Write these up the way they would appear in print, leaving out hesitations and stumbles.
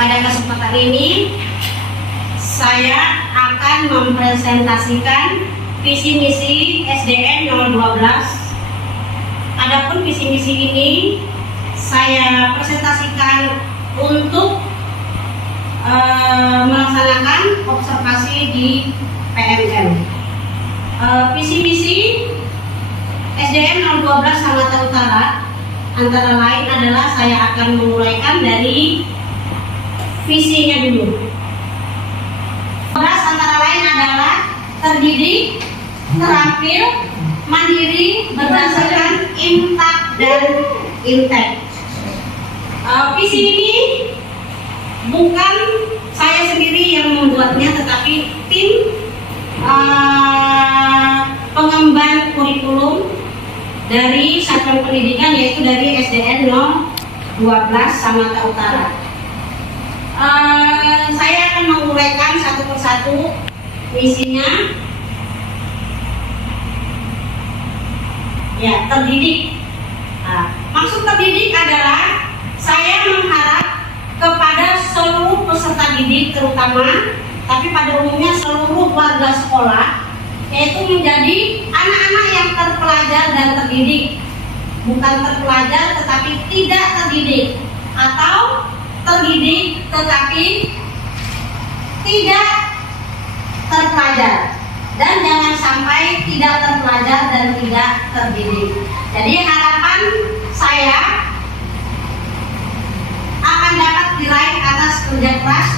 Pada kesempatan ini saya akan mempresentasikan visi misi SDN 012. Adapun visi misi ini saya presentasikan untuk melaksanakan observasi di PMM. Visi misi SDN 012 Sangatta Utara antara lain adalah saya akan memulaikan dari visinya dulu. Antara lain adalah terdidik, terampil, mandiri berdasarkan IMTAK dan INTEK. Visi ini bukan saya sendiri yang membuatnya, tetapi tim pengemban kurikulum dari Satuan Pendidikan, yaitu dari SDN 012 Sangatta Utara. Saya akan menguraikan satu persatu misinya. Ya, terdidik. Maksud terdidik adalah saya mengharap kepada seluruh peserta didik, terutama tapi pada umumnya seluruh warga sekolah, yaitu menjadi anak-anak yang terpelajar dan terdidik. Bukan terpelajar tetapi tidak terdidik, atau terdidik tetapi tidak terpelajar, dan jangan sampai tidak terpelajar dan tidak terdidik. Jadi harapan saya akan dapat diraih atas kerja keras,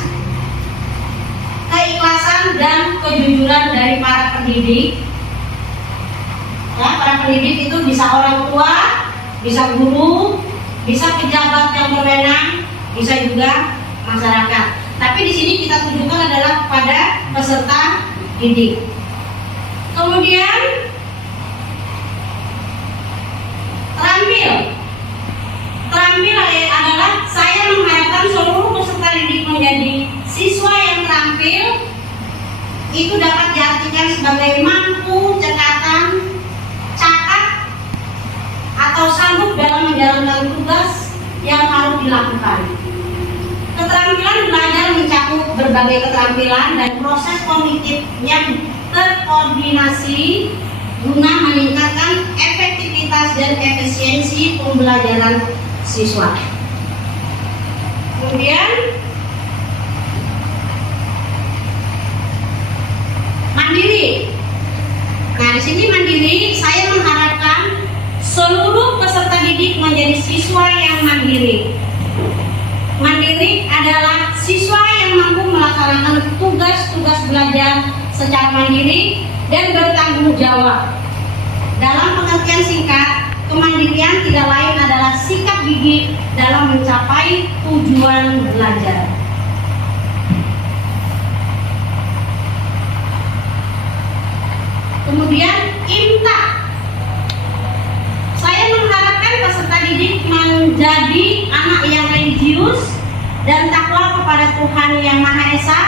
keikhlasan dan kejujuran dari para pendidik. Ya, para pendidik itu bisa orang tua, bisa guru, bisa pejabat yang berwenang, bisa juga masyarakat. Tapi di sini kita tujukan adalah kepada peserta didik. Kemudian terampil adalah saya mengharapkan seluruh peserta didik menjadi siswa yang terampil. Itu dapat diartikan sebagai mampu, cekatan, cakap, atau sanggup dalam menjalankan tugas yang harus dilakukan. Keterampilan belajar mencakup berbagai keterampilan dan proses kognitif yang terkoordinasi guna meningkatkan efektivitas dan efisiensi pembelajaran siswa. Kemudian mandiri. Nah, di sini mandiri, saya mengharapkan seluruh peserta didik menjadi siswa yang mandiri. Mandiri adalah siswa yang mampu melaksanakan tugas-tugas belajar secara mandiri dan bertanggung jawab. Dalam pengertian singkat, kemandirian tidak lain adalah sikap gigih dalam mencapai tujuan belajar. Kemudian IMTAK. Saya mengharapkan peserta didik menjadi anak yang religius dan takwa kepada Tuhan Yang Maha Esa.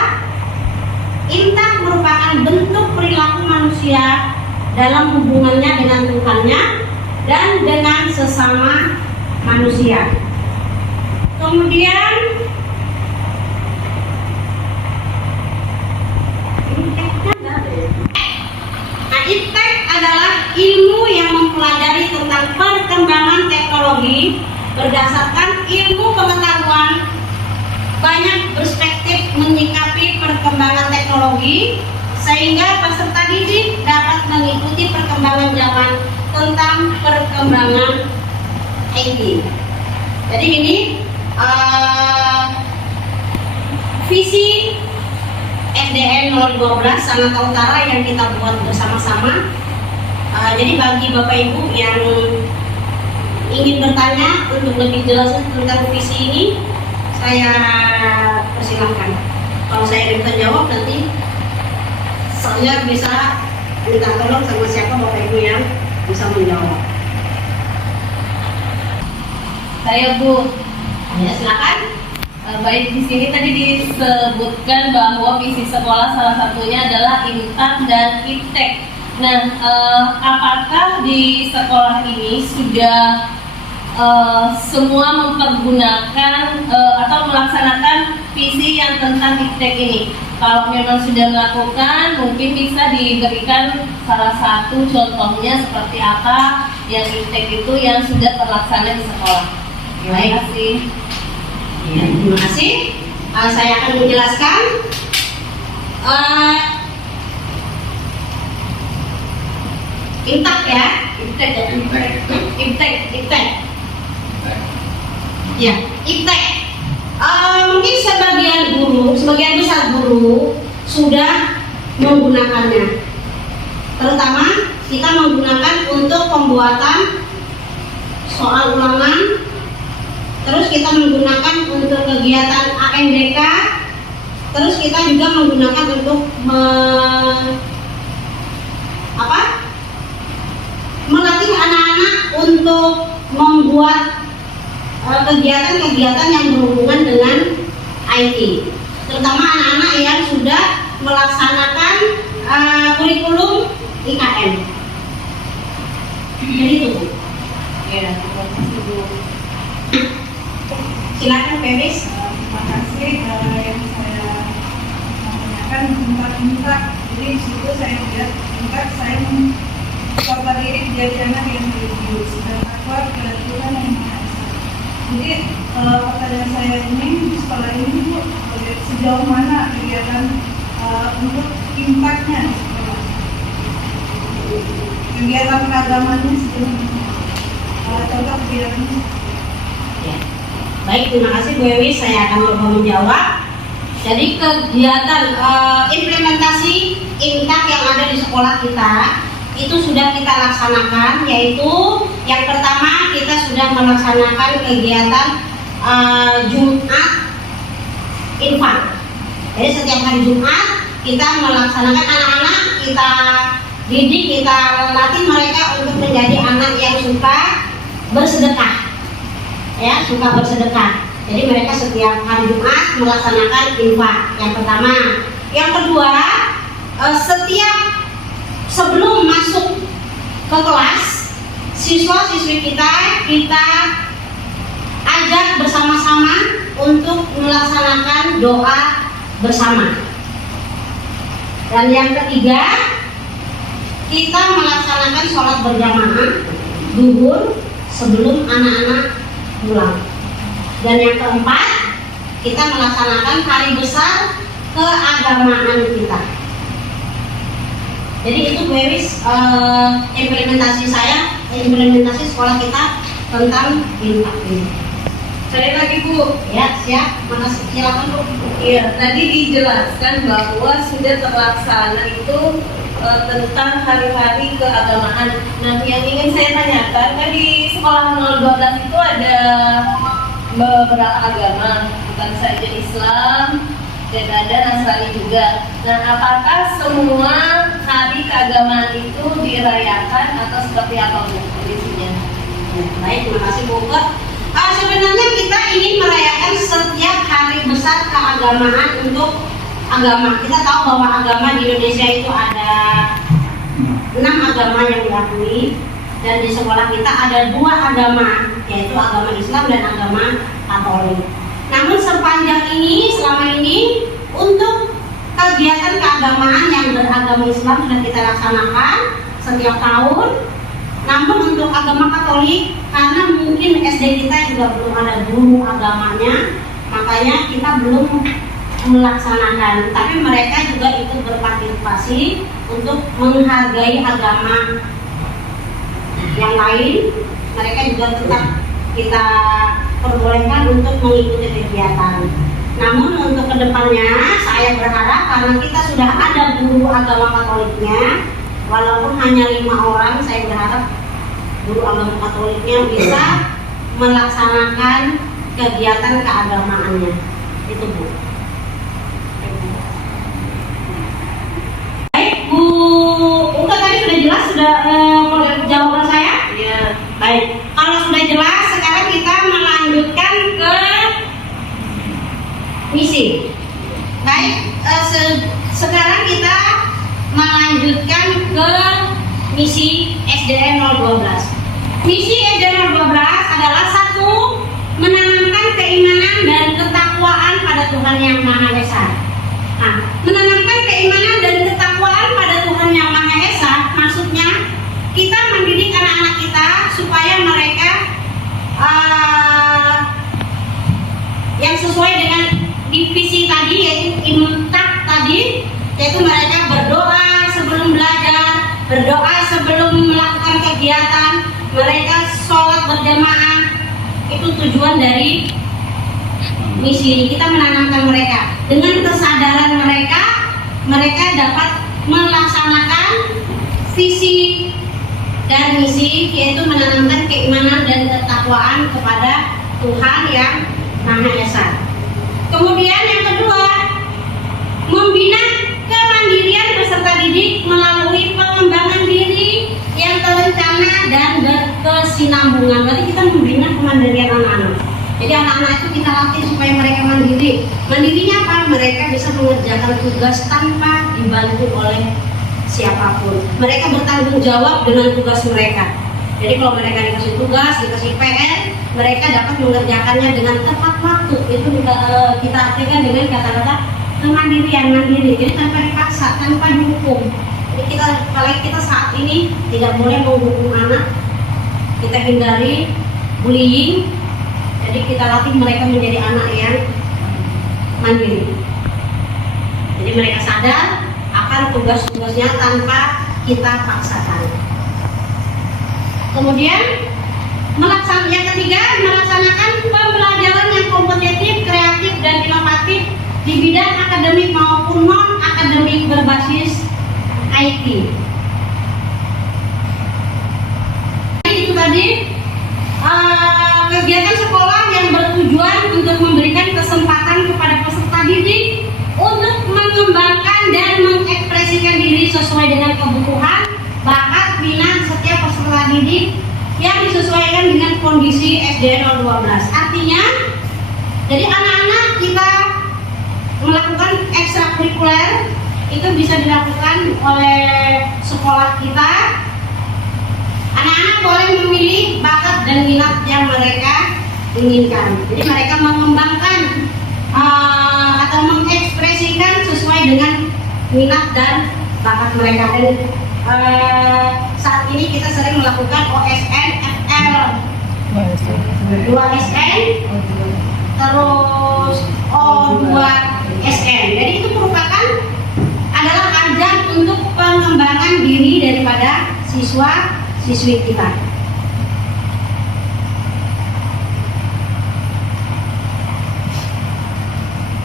IMTAK merupakan bentuk perilaku manusia dalam hubungannya dengan Tuhannya dan dengan sesama manusia. Kemudian IPTEK adalah ilmu yang mempelajari tentang perkembangan teknologi berdasarkan ilmu pengetahuan, banyak perspektif menyikapi perkembangan teknologi sehingga peserta didik dapat mengikuti perkembangan zaman tentang perkembangan IT. Jadi ini visi SDN 012 Sangatta Utara yang kita buat bersama-sama. Jadi bagi Bapak Ibu yang ingin bertanya untuk lebih jelas tentang visi ini, saya persilahkan. Kalau saya bisa jawab, nanti saya bisa minta tolong sama siapa Bapak Ibu yang bisa menjawab. Saya Bu. Ya, silakan. Baik, di sini tadi disebutkan bahwa visi sekolah salah satunya adalah IMTAK dan IPTEK. Nah, apakah di sekolah ini sudah semua mempergunakan atau melaksanakan visi yang tentang IPTEK ini. Kalau memang sudah melakukan, mungkin bisa diberikan salah satu contohnya seperti apa yang IPTEK itu yang sudah terlaksana di sekolah. Terima kasih. Ya, terima kasih. Saya akan menjelaskan IPTEK ya, IPTEK. Ya, IPTEK. Mungkin sebagian besar guru sudah menggunakannya. Terutama kita menggunakan untuk pembuatan soal ulangan. Terus kita menggunakan untuk kegiatan AMDK. Terus kita juga menggunakan untuk melatih anak-anak untuk membuat kegiatan-kegiatan yang berhubungan dengan IT, terutama anak-anak yang sudah melaksanakan kurikulum IKN. Jadi itu, Bu. Ya, terima kasih, Bu. Silakan, Feris. Terima kasih. Yang saya mau tanyakan tentang jadi di situ saya lihat tentang saya mencoba diri menjadi anak yang religius dan takwa kepada Tuhan yang Maha Esa. Jadi pertanyaan saya ini di sekolah ini Bu, sejauh mana kegiatan untuk impactnya di sekolah, kegiatan keagamannya sejauh mana, contoh kegiatannya. Ya. Baik, terima kasih Bu Ewi. Saya akan coba menjawab. Jadi kegiatan implementasi IMTAK yang ada di sekolah kita itu sudah kita laksanakan, yaitu yang pertama kita sudah melaksanakan kegiatan Jumat Infak. Jadi setiap hari Jumat kita melaksanakan anak-anak, kita didik, kita latih mereka untuk menjadi anak yang suka bersedekah. Ya, suka bersedekah. Jadi mereka setiap hari Jumat melaksanakan infak. Yang pertama. Yang kedua, setiap sebelum masuk ke kelas, siswa-siswi kita ajak bersama-sama untuk melaksanakan doa bersama. Dan yang ketiga, kita melaksanakan sholat berjamaah zuhur sebelum anak-anak pulang. Dan yang keempat, kita melaksanakan hari besar keagamaan kita. Jadi itu Bu Eris, implementasi sekolah kita tentang infak ini. Saya lagi Bu. Ya, siap. Makasih. Silakan Bu. Iya, tadi dijelaskan bahwa sudah terlaksana itu tentang hari-hari keagamaan. Nah, yang ingin saya tanyakan, kan di sekolah 012 itu ada beberapa agama, bukan saja Islam, dan ada Nasrani juga. Nah, apakah semua hari keagamaan itu dirayakan atau seperti apa Bu kondisinya? Ya, baik, terima kasih Bu. Sebenarnya kita ingin merayakan setiap hari besar keagamaan untuk agama. Kita tahu bahwa agama di Indonesia itu ada 6 agama yang diakui, dan di sekolah kita ada 2 agama, yaitu agama Islam dan agama Katolik. Namun selama ini untuk kegiatan keagamaan yang beragama Islam sudah kita laksanakan setiap tahun. Namun untuk agama Katolik, karena mungkin SD kita juga belum ada guru agamanya, makanya kita belum melaksanakan. Tapi mereka juga ikut berpartisipasi untuk menghargai agama yang lain. Mereka juga tetap kita perbolehkan untuk mengikuti kegiatan. Namun untuk kedepannya saya berharap, karena kita sudah ada guru agama Katoliknya, walaupun hanya 5 orang, saya berharap guru agama Katoliknya bisa melaksanakan kegiatan keagamaannya. Itu Bu. Baik, Bu Uka tadi sudah jelas, sudah jawaban saya? Iya. Baik, kalau sudah jelas, sekarang kita melanjutkan ke misi. Baik, sekarang kita melanjutkan ke misi SDN 012. Misi SDN 012 adalah 1. Menanamkan keimanan dan ketakwaan pada Tuhan Tuhan yang Maha Esa. Nah, menanamkan keimanan dan ketakwaan pada Tuhan yang Maha Esa, maksudnya kita mendidik anak-anak kita supaya mereka yang sesuai dengan divisi tadi, yaitu imtak tadi, yaitu mereka berdoa sebelum belajar, berdoa sebelum melakukan kegiatan, mereka sholat berjamaah. Itu tujuan dari misi ini. Kita menanamkan mereka dengan kesadaran mereka dapat melaksanakan visi dan misi, yaitu menanamkan keimanan dan ketakwaan kepada Tuhan yang Maha Esa. Kemudian yang kedua, membina kemandirian peserta didik melalui pengembangan diri yang terencana dan berkesinambungan. Berarti kita membina kemandirian anak-anak. Jadi anak-anak itu kita latih supaya mereka mandiri. Mandirinya apa? Mereka bisa mengerjakan tugas tanpa dibantu oleh siapapun. Mereka bertanggung jawab dengan tugas mereka. Jadi kalau mereka dikasih tugas, dikasih PR, mereka dapat mengerjakannya dengan tepat waktu. Itu kita artikan dengan kata-kata kemandirian, mandiri. Jadi tanpa dipaksa, tanpa dihukum. Jadi apalagi kita saat ini tidak boleh menghukum anak. Kita hindari bullying. Jadi kita latih mereka menjadi anak yang mandiri. Jadi mereka sadar akan tugas-tugasnya tanpa kita paksakan. Kemudian yang ketiga, melaksanakan pembelajaran yang kompetitif, kreatif, dan inovatif di bidang akademik maupun non-akademik berbasis IT. Itu tadi kegiatan sekolah yang bertujuan untuk memberikan kesempatan kepada peserta didik untuk mengembangkan dan mengekspresikan diri sesuai dengan kebutuhan, bakat, minat setiap peserta didik yang disesuaikan dengan kondisi SD 012. Artinya, jadi anak-anak kita melakukan ekstrakurikuler itu bisa dilakukan oleh sekolah kita. Anak-anak boleh memilih bakat dan minat yang mereka inginkan. Jadi mereka mengembangkan atau mengekspresikan sesuai dengan minat dan bakat mereka. Dan saat ini kita sering melakukan OSN, FL, 2SN, terus O2SN. Jadi itu merupakan adalah ajang untuk pengembangan diri daripada siswa-siswi kita.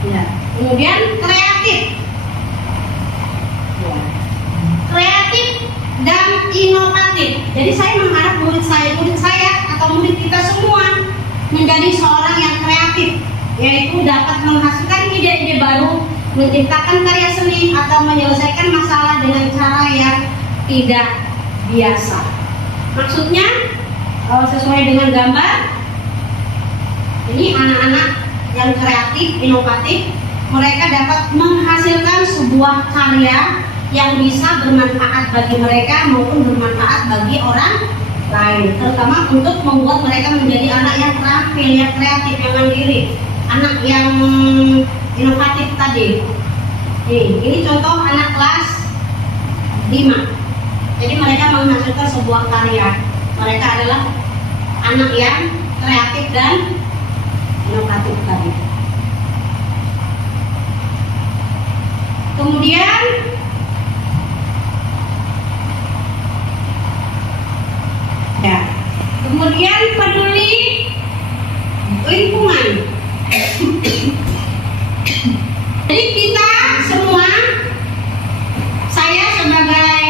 Ya. Kemudian kreatif dan inovatif. Jadi saya mengharap murid saya atau murid kita semua menjadi seorang yang kreatif, yaitu dapat menghasilkan ide-ide baru, menciptakan karya seni atau menyelesaikan masalah dengan cara yang tidak biasa. Maksudnya sesuai dengan gambar, ini anak-anak yang kreatif, inovatif, mereka dapat menghasilkan sebuah karya yang bisa bermanfaat bagi mereka maupun bermanfaat bagi orang lain, terutama untuk membuat mereka menjadi anak yang terampil, yang kreatif, yang mandiri, anak yang inovatif tadi. Ini contoh anak kelas 5. Jadi mereka menghasilkan sebuah karya. Mereka adalah anak yang kreatif dan inovatif tadi. Kemudian peduli lingkungan. Jadi kita semua, saya sebagai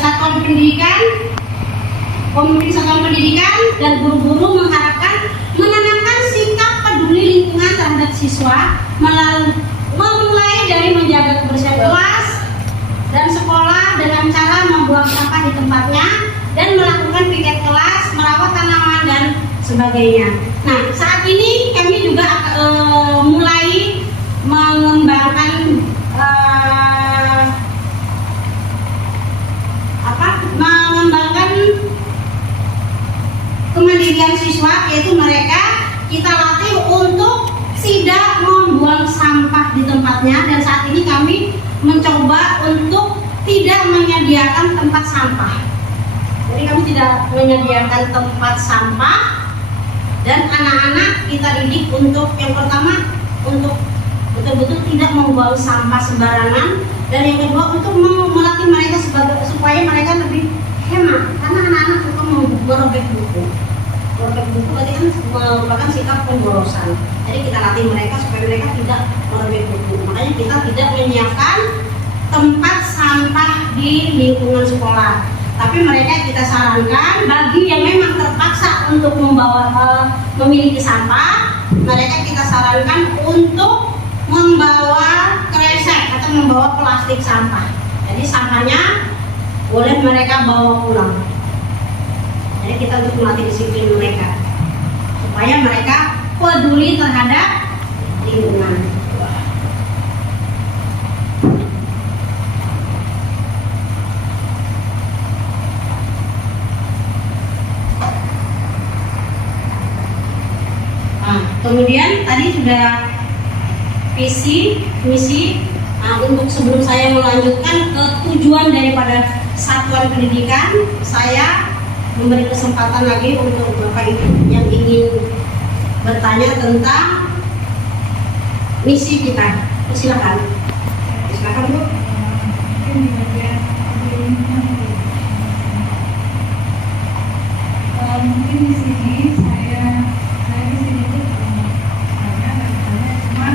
satuan pendidikan, pemimpin satuan pendidikan dan guru-guru mengharapkan menanamkan sikap peduli lingkungan terhadap siswa memulai dari menjaga kebersihan kelas dan sekolah dengan cara membuang sampah di tempatnya dan melakukan piket kelas, merawat tanaman dan sebagainya. Nah, saat ini kami juga mulai mengembangkan kemandirian siswa, yaitu mereka kita latih untuk tidak membuang sampah di tempatnya, dan saat ini kami mencoba untuk tidak menyediakan tempat sampah. Jadi kami tidak menyediakan tempat sampah, dan anak-anak kita didik untuk yang pertama untuk betul-betul tidak membuang sampah sembarangan, dan yang kedua untuk melatih mereka supaya mereka lebih hemat, karena anak-anak suka merobek buku. Merobek buku berarti kan merupakan sikap pemborosan. Jadi kita latih mereka supaya mereka tidak merobek buku. Makanya kita tidak menyiapkan tempat sampah di lingkungan sekolah. Tapi mereka kita sarankan bagi yang memang terpaksa untuk memiliki sampah, mereka kita sarankan untuk membawa kresek atau membawa plastik sampah. Jadi sampahnya boleh mereka bawa pulang. Jadi kita untuk melatih disiplin mereka supaya mereka peduli terhadap lingkungan. Kemudian tadi sudah visi, misi. Nah, untuk sebelum saya melanjutkan ke tujuan daripada satuan pendidikan, saya memberi kesempatan lagi untuk Bapak Ibu yang ingin bertanya tentang misi kita. Silakan. Silakan Bu. Mungkin di bagian mungkin di sini saya di sini tuh cuman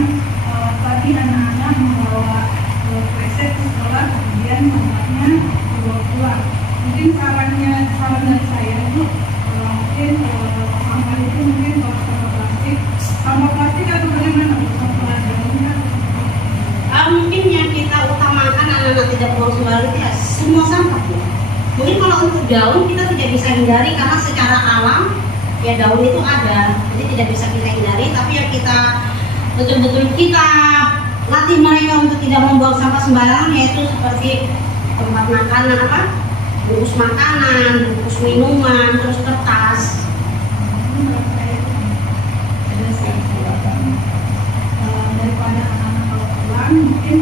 tadi anak-anak membawa kresek ke sekolah, kemudian tempatnya dibawa pulang. Mungkin saran dari saya itu mungkin sampah itu mungkin sampah plastik atau bagaimana sampah daunnya. Mungkin yang kita utamakan anak-anak tidak buang sembarangan itu ya semua sampah. Mungkin kalau untuk daun kita tidak bisa hindari karena secara alam ya daun itu ada, jadi tidak bisa kita hindari. Tapi yang kita betul-betul kita latih mereka untuk tidak membuang sampah sembarangan, yaitu seperti tempat makanan bungkus makanan, bungkus minuman, terus kertas. Daripada anak-anak kalau pulang mungkin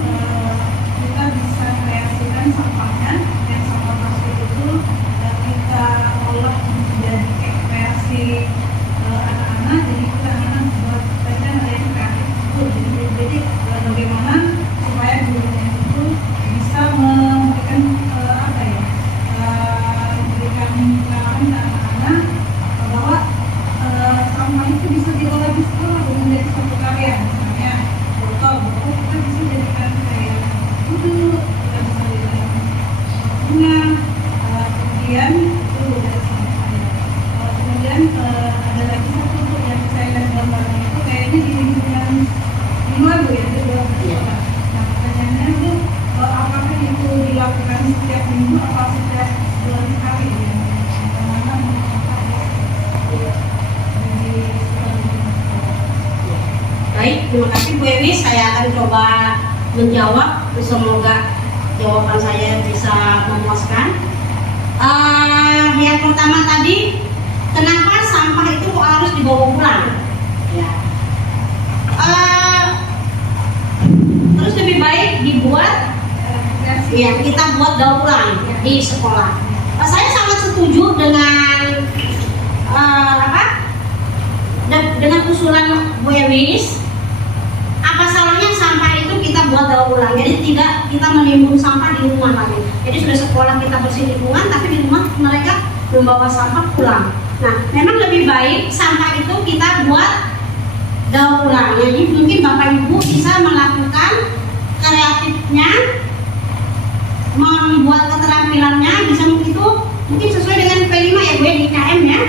kita bisa kreasikan sampahnya, yang sampah plastik itu kita olah menjadi kreasi anak-anak. Jadi kita anak buat saja ada yang kreatif itu. Jadi bagaimana supaya gurunya itu bisa memberikan memberikan pengalaman ke anak-anak bahwa sampah itu bisa diolah di sekolah menjadi suatu karya. Misalnya botol kita bisa jadikan kayak duduk, kita bisa jadikan bunga, kemudian itu dari sampah. Kemudian ada lagi satu tuh yang saya lihat gambarnya itu kayaknya di lingkungan luar tuh ya, di luar sekolah. Nah pertanyaannya itu apakah itu dilakukan setiap minggu atau setiap bulan sekali ya? Baik, terima kasih Bu Ewi. Saya akan coba menjawab. Semoga jawaban saya bisa memuaskan. Yang pertama tadi, kenapa sampah itu kok harus dibawa pulang? Ya. Terus lebih baik dibuat, ya kita buat daur ulang di sekolah. Saya sangat setuju dengan dengan usulan Bu Ewis. Apa salahnya sampah itu kita buat daur ulang? Jadi tidak kita menimbun sampah di rumah lagi. Jadi sudah sekolah kita bersih lingkungan, tapi di rumah mereka membawa sampah pulang. Nah, memang lebih baik sampah itu kita buat daur ulang. Jadi mungkin Bapak Ibu bisa melakukan kreatifnya, membuat keterampilannya bisa itu mungkin sesuai dengan P5 ya Bu di KM ya.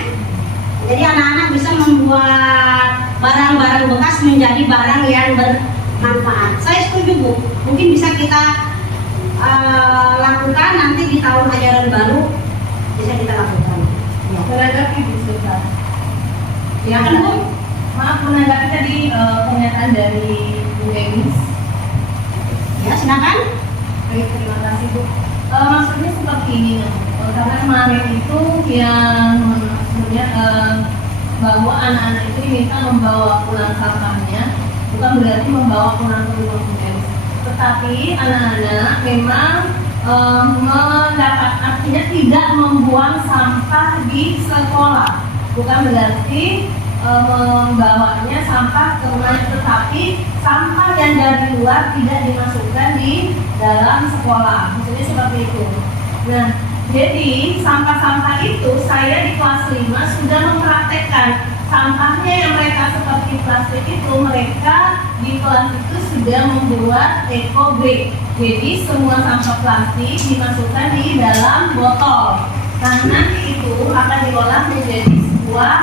Jadi anak-anak bisa membuat barang-barang bekas menjadi barang yang bermanfaat. Saya setuju Bu, mungkin bisa kita lakukan nanti di tahun ajaran baru bisa kita lakukan. Menanggapi Bu Sultan. Silakan Bu. Maaf menanggapi tadi pernyataan dari Bu Emis. Ya silakan. Baik, terima kasih Bu. Maksudnya seperti ini, karena kemarin itu yang sebenarnya bahwa anak-anak itu diminta membawa pulang sampahnya, bukan berarti membawa pulang ke rumah UMS. Tetapi anak-anak memang mendapat, artinya tidak membuang sampah di sekolah, bukan berarti membawanya sampah ke rumah, tetapi sampah yang dari luar tidak dimasukkan di dalam sekolah, maksudnya seperti itu. Nah, jadi sampah-sampah itu saya di kelas 5 sudah mempraktekkan sampahnya yang mereka seperti plastik itu, mereka di kelas itu sudah membuat eco bag. Jadi semua sampah plastik dimasukkan di dalam botol. Nah, nanti itu akan diolah menjadi sebuah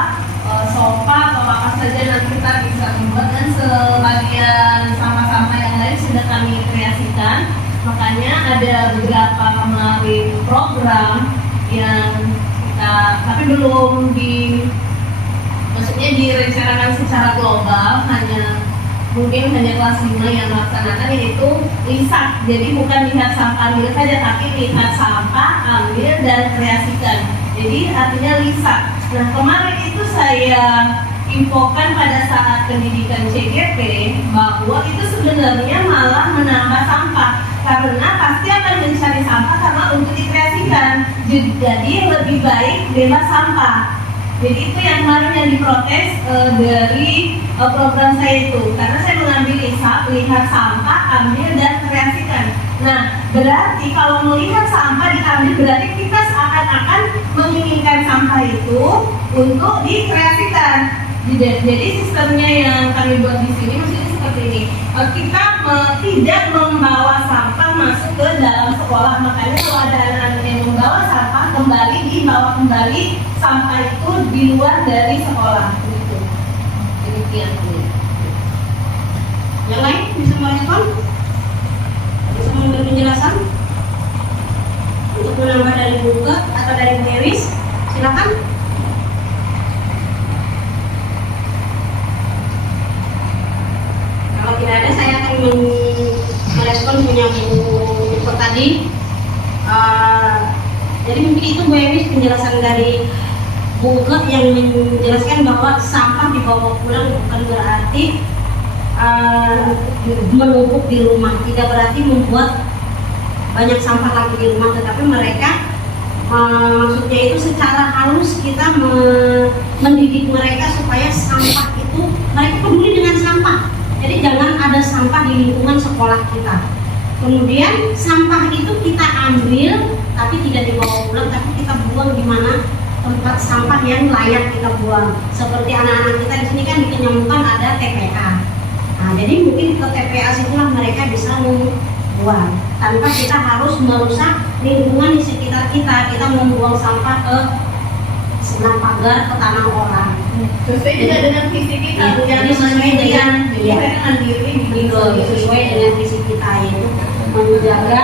sofa atau apa saja nanti kita bisa membuat, dan sebagian sampah-sampah yang lain sudah kami kreasikan. Makanya ada beberapa kemarin program yang kita, tapi belum maksudnya direncanakan secara global, mungkin hanya kelas 5 yang melaksanakan, yaitu lihat. Jadi bukan lihat sampah ambil saja, tapi lihat sampah, ambil, dan kreasikan. Jadi artinya lihat. Nah, kemarin itu saya infokan pada saat pendidikan CGP bahwa itu sebenarnya malah menambah sampah, karena pasti akan mencari sampah karena untuk dikreasikan. Jadi lebih baik bebas sampah. Jadi itu yang kemarin yang diprotes dari program saya itu, karena saya mengambil lihat sampah, ambil, dan kreasikan. Nah, berarti kalau melihat sampah diambil, berarti kita seakan-akan menginginkan sampah itu untuk dikreasikan. Jadi sistemnya yang kami buat di sini maksudnya seperti ini. Kita tidak membawa sampah masuk ke dalam sekolah. Makanya kalau ada anak-anak yang membawa sampah, dibawa kembali sampah itu di luar dari sekolah. Gitu. Demikian. Yang lain bisa merespon? Bisa memberi penjelasan? Untuk menambah dari buku atau dari Bu Ewis, silakan. Kalau tidak ada, saya akan merespon punya Bu tadi. Jadi mungkin itu Bu Ewis penjelasan dari Bu yang menjelaskan bahwa sampah dibawa pulang bukan berarti menumpuk di rumah, tidak berarti membuat banyak sampah lagi di rumah, tetapi mereka maksudnya itu secara halus kita mendidik mereka supaya sampah itu mereka peduli dengan sampah. Jadi jangan ada sampah di lingkungan sekolah kita. Kemudian sampah itu kita ambil tapi tidak dibawa pulang, tapi kita buang di mana tempat sampah yang layak kita buang. Seperti anak-anak kita di sini kan di Kenyamukan ada TPA. Nah, jadi mungkin ke TPA situlah mereka bisa membuang tanpa kita harus merusak lingkungan di sekitar kita. Kita membuang sampah ke senang pagar, ke tanah orang. Sesuai juga dengan visi kita. Jadi sesuai dengan sesuai dengan visi kita, yaitu menjaga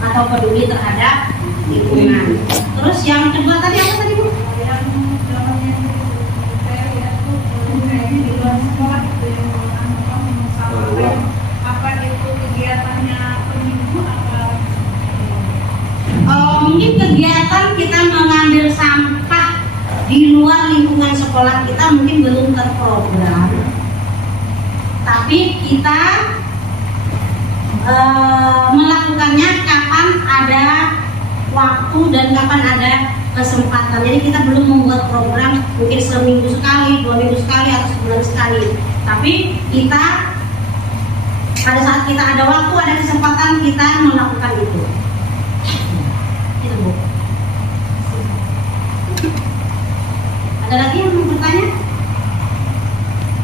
atau peduli terhadap lingkungan. Terus yang kedua tadi apa tadi Bu? Yang namanya saya lihat tuh kayaknya di luar sekolah itu yang apa itu kegiatannya peminggu apa? Mungkin kegiatan kita mengambil sampah di luar lingkungan sekolah kita mungkin belum terprogram, tapi kita melakukannya kapan ada waktu dan kapan ada kesempatan. Jadi kita belum membuat program mungkin seminggu sekali, 2 minggu sekali, atau sebulan sekali. Tapi kita pada saat kita ada waktu, ada kesempatan, kita melakukan itu. Itu Bu. Ada lagi yang mau bertanya?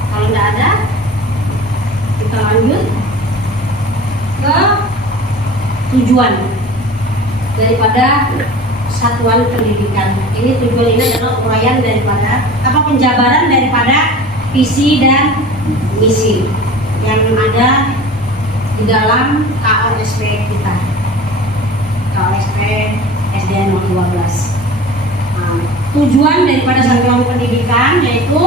Kalau tidak ada, kita lanjut ke tujuan daripada satuan pendidikan. Ini tujuan ini adalah uraian daripada penjabaran daripada visi dan misi yang ada di dalam KOSP kita, KOSP SDN 012. Tujuan daripada satuan pendidikan yaitu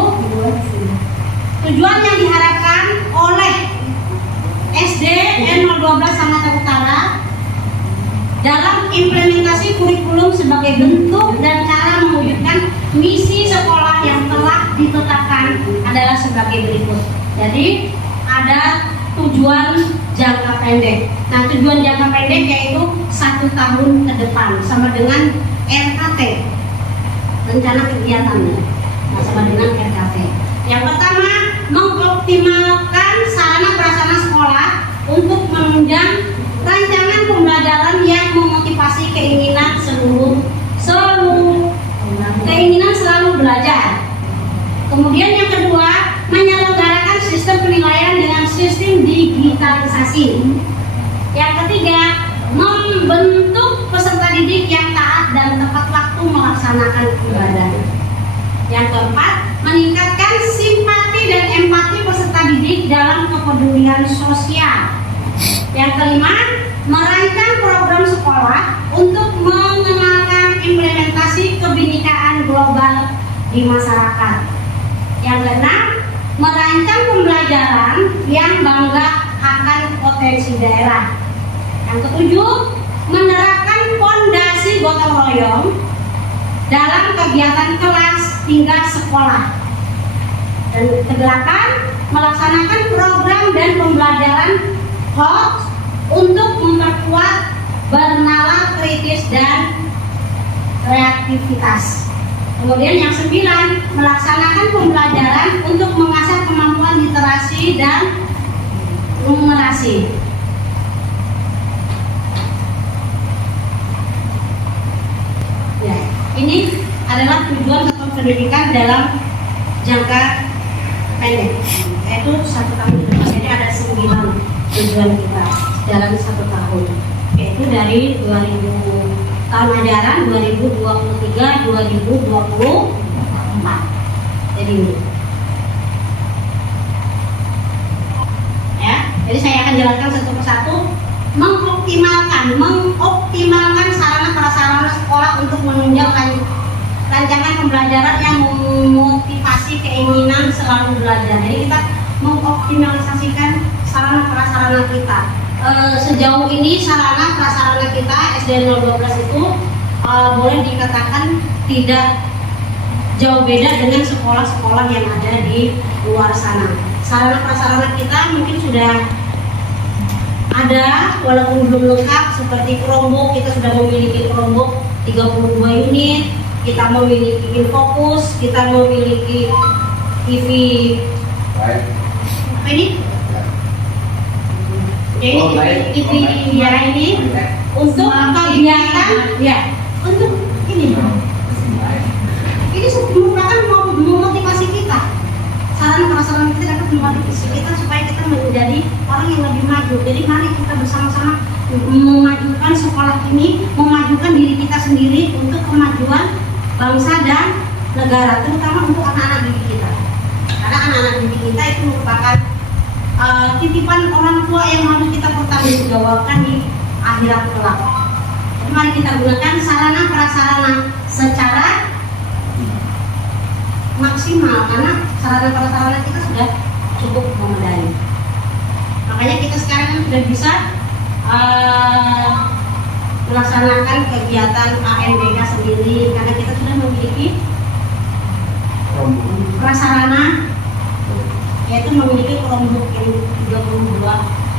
tujuan yang diharapkan oleh SDN 012 Sangatta Utara dalam implementasi kurikulum sebagai bentuk dan cara mewujudkan misi sekolah yang telah ditetapkan adalah sebagai berikut. Jadi ada tujuan jangka pendek. Nah, tujuan jangka pendek yaitu 1 tahun ke depan sama dengan RKT, rencana kegiatannya. Nah, sama dengan RKT. Yang pertama, mengoptimalkan sarana prasarana sekolah untuk menunjang rancangan pembelajaran yang memotivasi keinginan keinginan selalu belajar. Kemudian yang kedua, menyelenggarakan sistem penilaian dengan sistem digitalisasi. Yang ketiga, membentuk peserta didik yang taat dan tepat waktu melaksanakan ibadah. Yang keempat, meningkatkan simpati dan empati peserta didik dalam kepedulian sosial. Yang kelima, merancang program sekolah untuk mengenalkan implementasi kebinekaan global di masyarakat. Yang keenam, merancang pembelajaran yang bangga akan potensi daerah. Yang ketujuh, menerapkan fondasi gotong royong dalam kegiatan kelas hingga sekolah. Dan kedelapan, melaksanakan program dan pembelajaran HOT untuk memperkuat bernalar kritis dan kreativitas. Kemudian yang 9, melaksanakan pembelajaran untuk mengasah kemampuan literasi dan numerasi. Ya, ini adalah tujuan satuan pendidikan dalam jangka pendek, yaitu 1 tahun. Jadi ada 9 tujuan kita dalam 1 tahun, yaitu dari 2000 tahun ajaran 2023-2024. Jadi ini. Ya, jadi saya akan jelaskan satu persatu. Mengoptimalkan sarana prasarana sekolah untuk menunjang rancangan pembelajaran yang memotivasi keinginan selalu belajar. Jadi kita mengoptimalisasikan sarana prasarana kita. Sejauh ini sarana prasarana kita SD 012 itu boleh dikatakan tidak jauh beda dengan sekolah-sekolah yang ada di luar sana. Sarana prasarana kita mungkin sudah ada walaupun belum lengkap, seperti Chromebook. Kita sudah memiliki Chromebook 32 unit, kita memiliki Infocus, kita memiliki TV apa ini? Jadi TV biara ini untuk kegiatan, ya, untuk ini merupakan memotivasi kita. Sarana prasarana kita dapat memotivasi kita supaya kita menjadi orang yang lebih maju. Jadi mari kita bersama-sama memajukan sekolah ini, memajukan diri kita sendiri untuk kemajuan bangsa dan negara, terutama untuk anak-anak didik kita. Karena anak-anak didik kita itu merupakan titipan orang tua yang harus kita pertanggungjawabkan di akhirat kelak. Jadi mari kita gunakan sarana prasarana secara maksimal, karena sarana prasarana kita sudah cukup memadai. Makanya kita sekarang sudah bisa melaksanakan kegiatan ANBK sendiri, karena kita sudah memiliki prasarana, yaitu memiliki Chromebook yang 32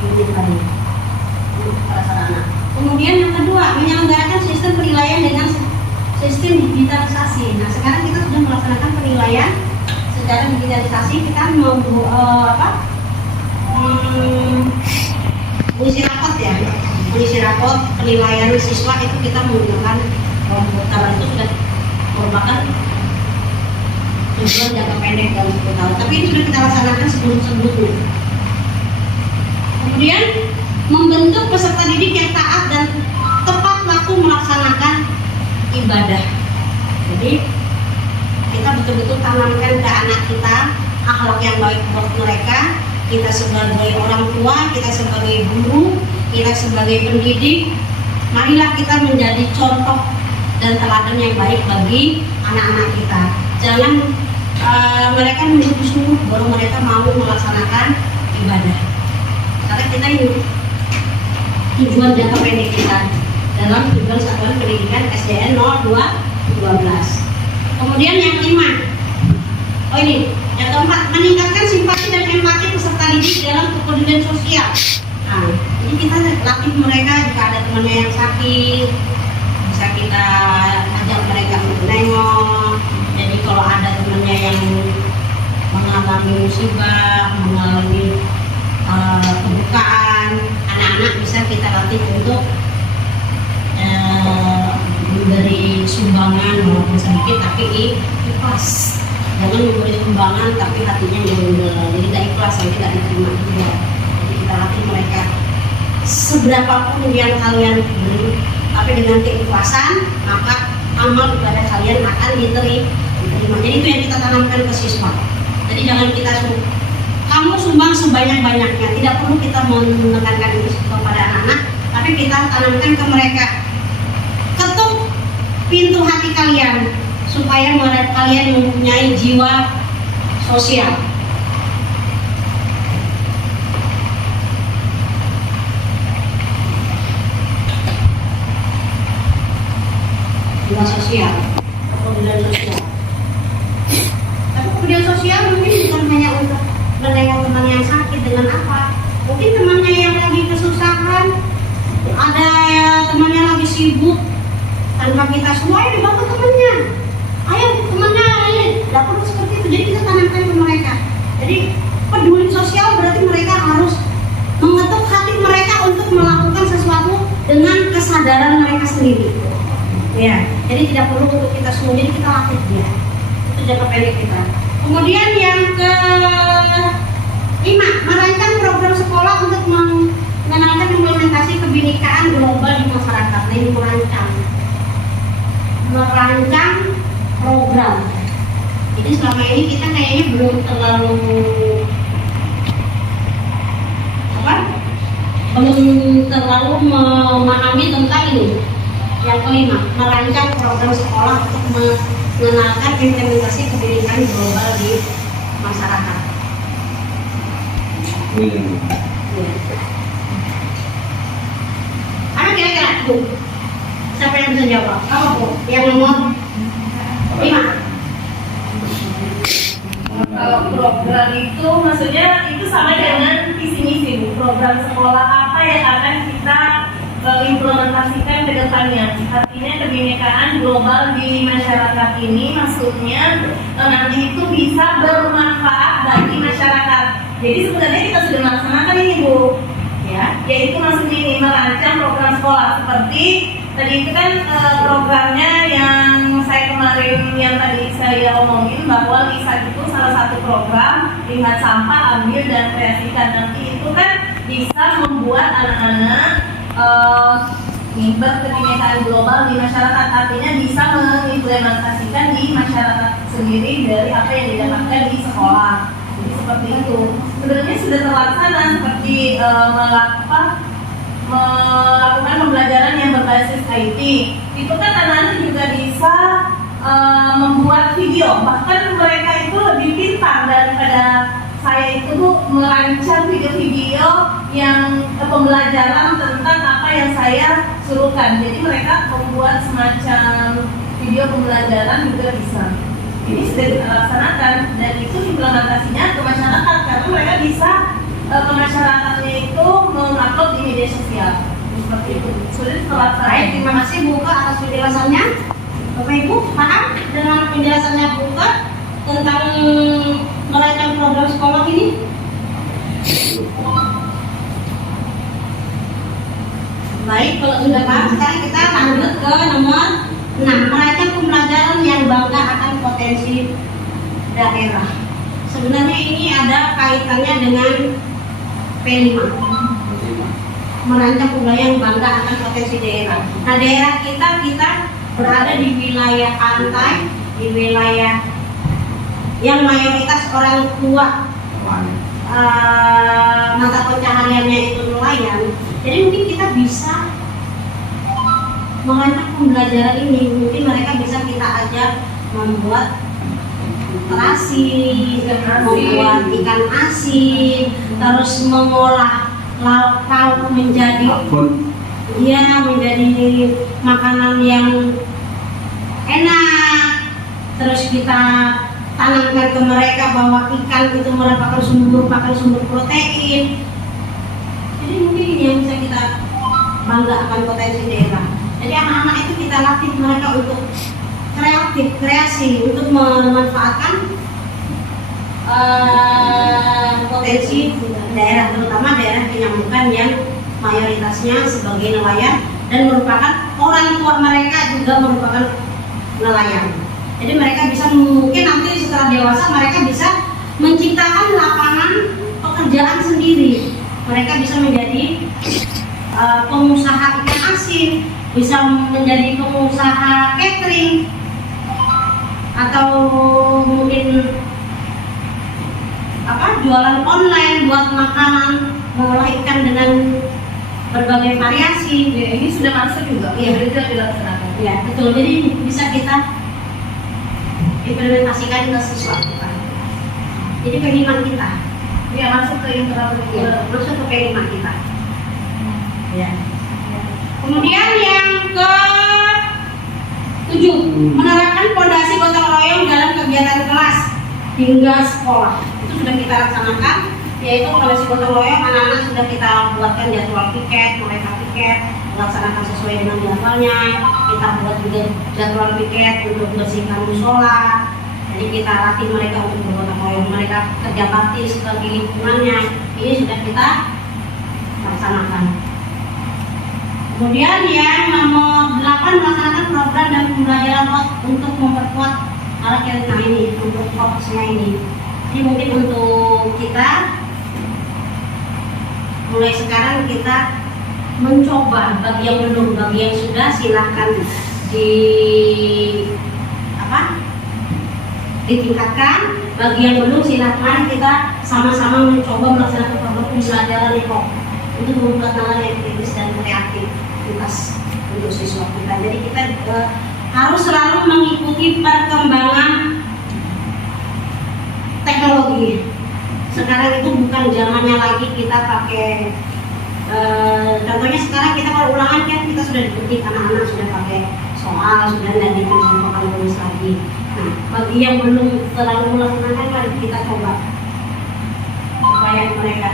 unit tadi untuk prasarana. Kemudian yang kedua, menyelenggarakan sistem penilaian dengan sistem digitalisasi. Nah, sekarang kita sudah melaksanakan penilaian secara digitalisasi. Kita mau mengisi rapot ya, mengisi rapot penilaian siswa itu kita menggunakan komputer. Itu sudah merupakan tujuan jangka pendek dalam 10 tahun. Tapi ini sudah kita laksanakan sebelum-sebelumnya. Kemudian membentuk peserta didik yang taat dan tepat waktu melaksanakan ibadah. Jadi kita betul-betul tanamkan ke anak kita akhlak yang baik buat mereka. Kita sebagai orang tua, kita sebagai guru, kita sebagai pendidik, marilah kita menjadi contoh dan teladan yang baik bagi anak-anak kita. Jangan mereka menunggu-nunggu baru mereka mau melaksanakan ibadah. Karena kita ini tujuan jangka pendek kita dalam tujuan satuan pendidikan SDN 0212. Kemudian yang kelima, ini yang keempat, meningkatkan simpati dan empati peserta didik dalam kepedulian sosial. Nah, jadi kita latih mereka jika ada temannya yang sakit, bisa kita ajak mereka untuk nengok. Jadi kalau ada temannya yang mengalami musibah, mengalami kebukaan, anak-anak bisa kita latih untuk memberi sumbangan walaupun sedikit tapi ikhlas. Jangan memberi sumbangan tapi hatinya menunda, jadi tidak ikhlas, nanti tidak diterima juga. Jadi kita latih mereka seberapapun yang kalian beri, tapi dengan keikhlasan maka amal ibadah kalian akan diterima. Jadi itu yang kita tanamkan ke siswa. Jadi jangan kita kamu sumbang sebanyak-banyaknya, tidak perlu kita menekankan itu kepada anak-anak, tapi kita tanamkan ke mereka. Ketuk pintu hati kalian supaya kalian mempunyai jiwa sosial. Jiwa sosial, kepedulian sosial. Tapi kepedulian sosial mungkin bukan hanya untuk menengok teman yang sakit dengan apa. Mungkin temannya yang lagi kesusahan, ada temannya lagi sibuk, tanpa kita semua ayo dibantu temannya. Ayo temannya, ayo. Tidak perlu seperti itu. Jadi kita tanamkan ke mereka. Jadi peduli sosial berarti mereka harus mengetuk hati mereka untuk melakukan sesuatu dengan kesadaran mereka sendiri. Ya, jadi tidak perlu untuk kita semua. Jadi kita latih dia. Itu jangka pendek kita. Kemudian yang ke-5, merancang program sekolah untuk mengenalkan implementasi kebinekaan global di masyarakat. Nah, ini merancang program. Jadi selama ini kita kayaknya belum terlalu memahami tentang ini. Yang kelima, merancang program sekolah untuk mengenalkan implementasi kebinekaan global di masyarakat. Karena kira-kira Bu, siapa yang bisa jawab? Apa Bu? Yang nomor 5. Kalau program itu maksudnya itu sama dengan visi misi Bu. Program sekolah apa yang akan kita implementasikan ke depannya. Artinya kebinekaan global di masyarakat ini maksudnya nanti itu bisa bermanfaat bagi masyarakat. Jadi sebenarnya kita sudah melaksanakan ini Bu, ya, yaitu maksudnya ini merancang program sekolah seperti tadi itu kan programnya yang saya kemarin yang tadi saya omongin bahwa LISA itu salah satu program lihat sampah, ambil dan kreasikan. Nanti itu kan bisa membuat anak-anak berkebinekaan global di masyarakat, artinya bisa mengimplementasikan di masyarakat sendiri dari apa yang didapatkan di sekolah. Jadi seperti itu. Sebenarnya sudah terlaksana seperti melakukan pembelajaran yang berbasis IT. Itu kan anak-anak juga bisa membuat video. Bahkan mereka itu lebih pintar daripada saya itu merancang video-video yang pembelajaran tentang apa yang saya suruhkan. Jadi mereka membuat semacam video pembelajaran juga bisa. Ini sudah dilaksanakan dan itu implementasinya ke masyarakat karena mereka bisa ke masyarakatnya itu mengupload di media sosial. Seperti itu. Sudah terlaksana. Baik, terima kasih Bu Ke atas penjelasannya. Bapak Ibu paham dengan penjelasannya Bu Ke tentang merancang program sekolah ini? Baik, kalau sudah paham, sekarang kita lanjut ke nomor 6, merancang pembelajaran yang bangga akan potensi daerah. Sebenarnya ini ada kaitannya dengan P5, merancang pembelajaran yang bangga akan potensi daerah. Nah, daerah kita berada di wilayah pantai, di wilayah yang mayoritas orang tua mata pencahariannya itu nelayan. Jadi mungkin kita bisa merancang pembelajaran ini. Mungkin mereka bisa kita ajak membuat terasi, membuat ikan asin, terus mengolah lauk menjadi dia menjadi makanan yang enak. Terus kita tanamkan ke mereka bahwa ikan itu merupakan sumber protein. Jadi mungkin ini yang bisa kita banggakan potensi daerah. Jadi anak-anak itu kita latih mereka untuk kreatif, kreasi, untuk memanfaatkan potensi daerah, terutama daerah penyambutan yang mayoritasnya sebagai nelayan dan merupakan orang tua mereka juga merupakan nelayan. Jadi mereka bisa, mungkin nanti setelah dewasa mereka bisa menciptakan lapangan pekerjaan sendiri. Mereka bisa menjadi pengusaha ikan asin, bisa menjadi pengusaha catering, atau mungkin jualan online buat makanan, mengolah ikan dengan berbagai variasi. Ya, ini sudah masuk juga. Iya, itu dilaksanakan. Iya, betul. Jadi bisa kita implementasikan ke siswa kita. Jadi penerimaan kita. Ya, masuk ke internal Ya, masuk ke penerimaan kita. Ya. Kemudian yang ke-7, menerapkan fondasi gotong royong dalam kegiatan kelas hingga sekolah. Itu sudah kita laksanakan, yaitu fondasi gotong royong. Anak-anak sudah kita buatkan jadwal piket, mereka piket, melaksanakan sesuai dengan jadwalnya. Kita buat juga jadwal piket untuk bersihkan musola. Jadi kita latih mereka untuk bergotong royong, mereka kerja bakti di lingkungannya. Ini sudah kita laksanakan. Kemudian yang nomor 8, melaksanakan program dan pembelajaran untuk memperkuat karakter ini, untuk fokusnya ini. Jadi mungkin untuk kita mulai sekarang kita mencoba, bagi yang belum, bagi yang sudah silahkan ditingkatkan, bagi yang belum silahkan kita sama-sama mencoba melaksanakan program pembelajaran untuk membuat hal yang kritis dan kreatif untuk siswa kita. Jadi kita harus selalu mengikuti perkembangan teknologi. Sekarang itu bukan zamannya lagi kita pakai contohnya sekarang kita kalau ulangan kan kita sudah dipetik, anak-anak sudah pakai soal, sudah tidak diperlukan tulis lagi. Nah, bagi yang belum terlalu melaksanakan, mari kita coba supaya mereka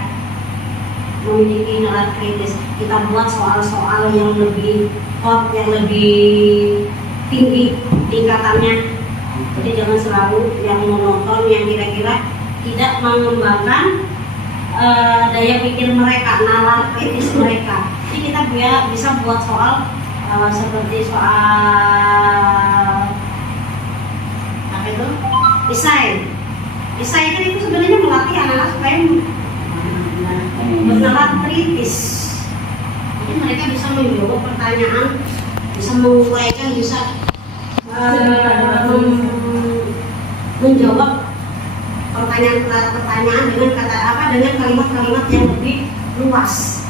memiliki nalar kritis. Kita buat soal-soal yang lebih hot, yang lebih tinggi tingkatannya. Jadi jangan selalu yang monoton, yang kira-kira tidak mengembangkan daya pikir mereka, nalar kritis mereka. Jadi kita bisa buat soal seperti soal apa itu? Esai kan itu sebenarnya melatih anak-anak supaya bernalar kritis. Jadi mereka bisa menjawab pertanyaan, bisa menguraikan, bisa menjawab pertanyaan dengan dengan kalimat-kalimat yang lebih luas.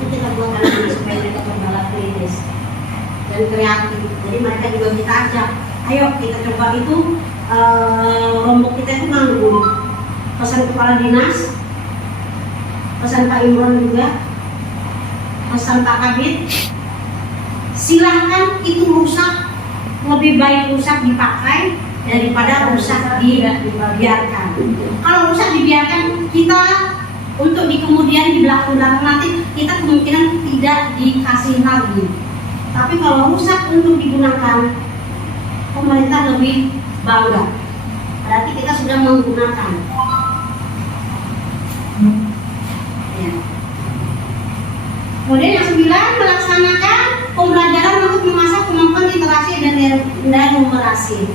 Itu kita buat anak-anak supaya mereka bernalar kritis dan kreatif. Jadi mereka juga kita ajak, ayo kita coba itu rombok kita itu nganggur. Pesan kepala dinas, pesan Pak Imron juga, pesan Pak Kabit, silahkan itu rusak, lebih baik rusak dipakai daripada rusak dibiarkan. Kalau rusak dibiarkan, kita untuk di kemudian di belakang nanti kita kemungkinan tidak dikasih lagi. Tapi kalau rusak untuk digunakan, pemerintah lebih bangga. Berarti kita sudah menggunakan. Ya. Kemudian yang 9, melaksanakan pembelajaran untuk mengasah kemampuan literasi dan numerasi.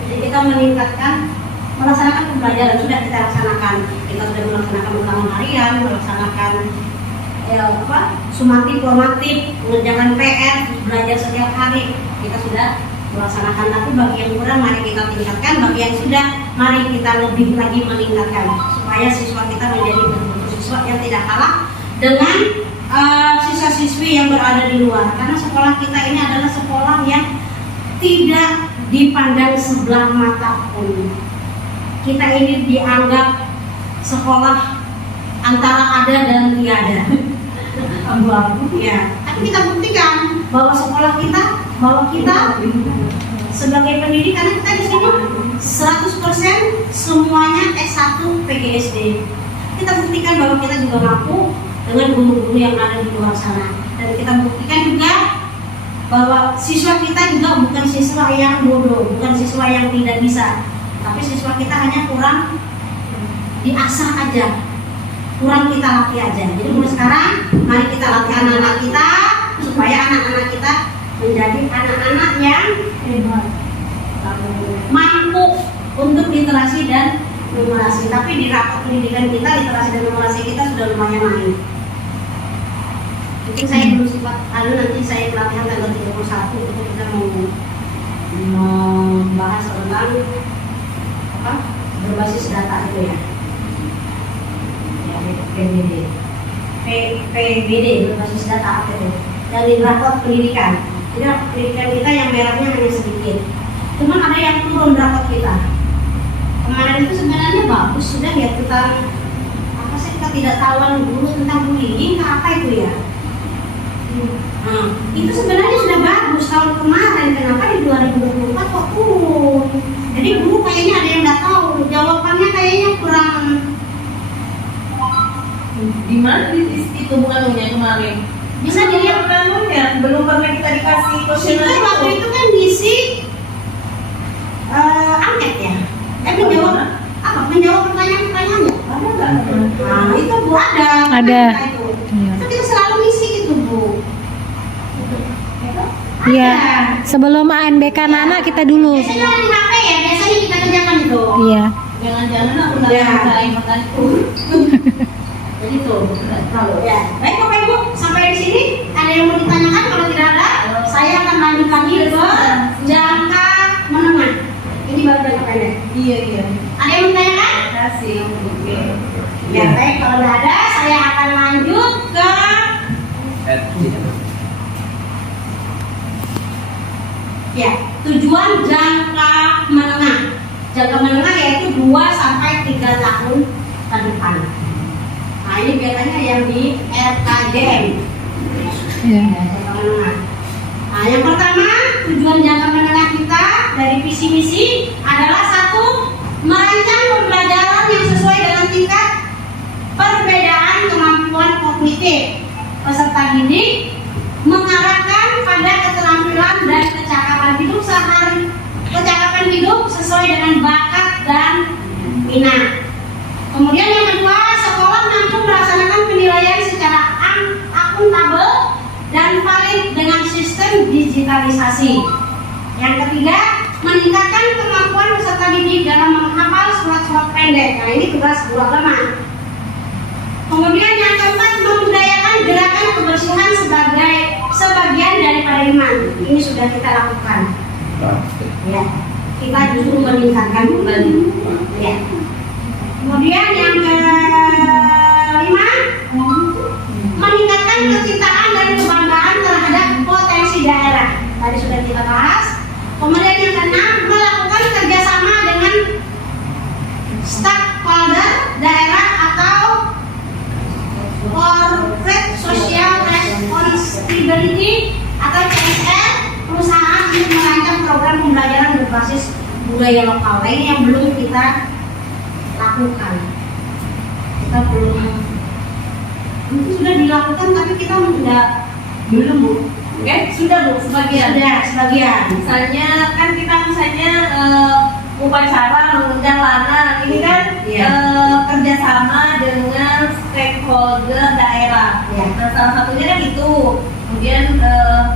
Jadi kita meningkatkan, melaksanakan pembelajaran sudah kita laksanakan. Kita sudah melaksanakan ulangan harian, melaksanakan summatif, formatif, mengerjakan PR, belajar setiap hari. Kita sudah melaksanakan. Tapi bagi yang kurang, mari kita tingkatkan. Bagi yang sudah, mari kita lebih lagi meningkatkan supaya siswa kita menjadi betul-betul siswa yang tidak kalah dengan siswa-siswi yang berada di luar. Karena sekolah kita ini adalah sekolah yang tidak dipandang sebelah mata pun. Kita ini dianggap sekolah antara ada dan tiada. abu-abu ya. Tapi kita buktikan bahwa sekolah kita, sebagai pendidik, karena kita di sini 100% semuanya S1 PGSD. Kita buktikan bahwa kita juga mampu dengan guru-guru yang ada di luar sana. Dan kita buktikan juga bahwa siswa kita juga bukan siswa yang bodoh, bukan siswa yang tidak bisa, tapi siswa kita hanya kurang diasah aja, kurang kita latih aja. Jadi mulai sekarang mari kita latih anak-anak kita supaya anak-anak kita menjadi anak-anak yang mampu untuk literasi dan numerasi. Tapi di rapat pendidikan kita, literasi dan numerasi kita sudah lumayan naik. Mungkin saya belum sempat, nanti saya pelatihan tanggal 31 itu kita mau membahas tentang apa berbasis data itu ya. PBD berbasis data apa itu? Dari rapot pendidikan. Jadi rapot pendidikan kita yang merahnya hanya sedikit. Cuman ada yang turun rapot kita. Kemarin itu sebenarnya bagus sudah ya tentang apa sih, kita tidak tahuan dulu tentang bullying apa itu ya. Nah, itu sebenarnya sudah bagus tahun kemarin. Kenapa di 2024 kok turun? Jadi guru kayaknya ada yang nggak tahu. Jawabannya kayaknya kurang. Di mana itu bukannya kemarin? Bisa dilihat ya, belum pernah kita dikasih kita kuesioner waktu itu kan ngisi angket ya. Menjawab apa? Menjawab pertanyaan-pertanyaannya. Ada nggak? Nah, itu Bu ada. Ada. Itu. Iya. Itu kita selalu ngisi gitu Bu. Iya. Sebelum ANBK anak kita dulu. Biasanya orang di HP ya, biasanya kita kerjakan itu. Iya. Jangan-jangan aku nggak Ya. bisa ikutan itu. Jadi itu tahu ya. Baik Bapak Ibu, sampai di sini ada yang mau ditanyakan? Kalau tidak ada, saya akan lanjut lagi ke jangka menengah. Ini baru jangka pendek. Iya. Ada yang mau ditanyakan? Terima kasih. Oke. Ya baik, kalau tidak ada, saya akan lanjut ke ya tujuan jangka menengah. Jangka menengah yaitu 2 sampai 3 tahun ke depan. Nah ini biasanya yang di RKJM. Iya. Jangka menengah. Nah yang pertama, tujuan jangka menengah kita dari visi misi adalah 1, merancang pembelajaran yang sesuai dengan tingkat perbedaan kemampuan kognitif peserta didik, mengarahkan pada keterampilan dan kecakapan hidup sesuai dengan bakat dan minat. Kemudian yang kedua, sekolah mampu melaksanakan penilaian secara akuntabel dan valid dengan sistem digitalisasi. Yang ketiga, meningkatkan kemampuan peserta didik dalam menghafal surat-surat pendek. Nah ini tugas guru agama. Kemudian yang keempat, membudayakan gerakan kebersihan sebagai sebagian daripada iman. Ini sudah kita lakukan. Ya, kita justru meningkatkan kembali. Ya. Kemudian yang kelima, meningkatkan kecintaan dan kebanggaan terhadap potensi daerah. Tadi sudah kita bahas. Kemudian yang keenam, melakukan kerjasama dengan stakeholder daerah atau corporate social responsibility atau CSR perusahaan untuk merancang program pembelajaran berbasis budaya lokal. Nah, ini yang belum kita lakukan. Kita belum, mungkin sudah dilakukan tapi kita belum Bu. Oke, sudah Bu, sebagian. Sudah sebagian. Misalnya kan kita upacara mengundang lana, ini kan Iya. kerjasama dengan stakeholder daerah. Iya. Nah, salah satunya kan itu. Kemudian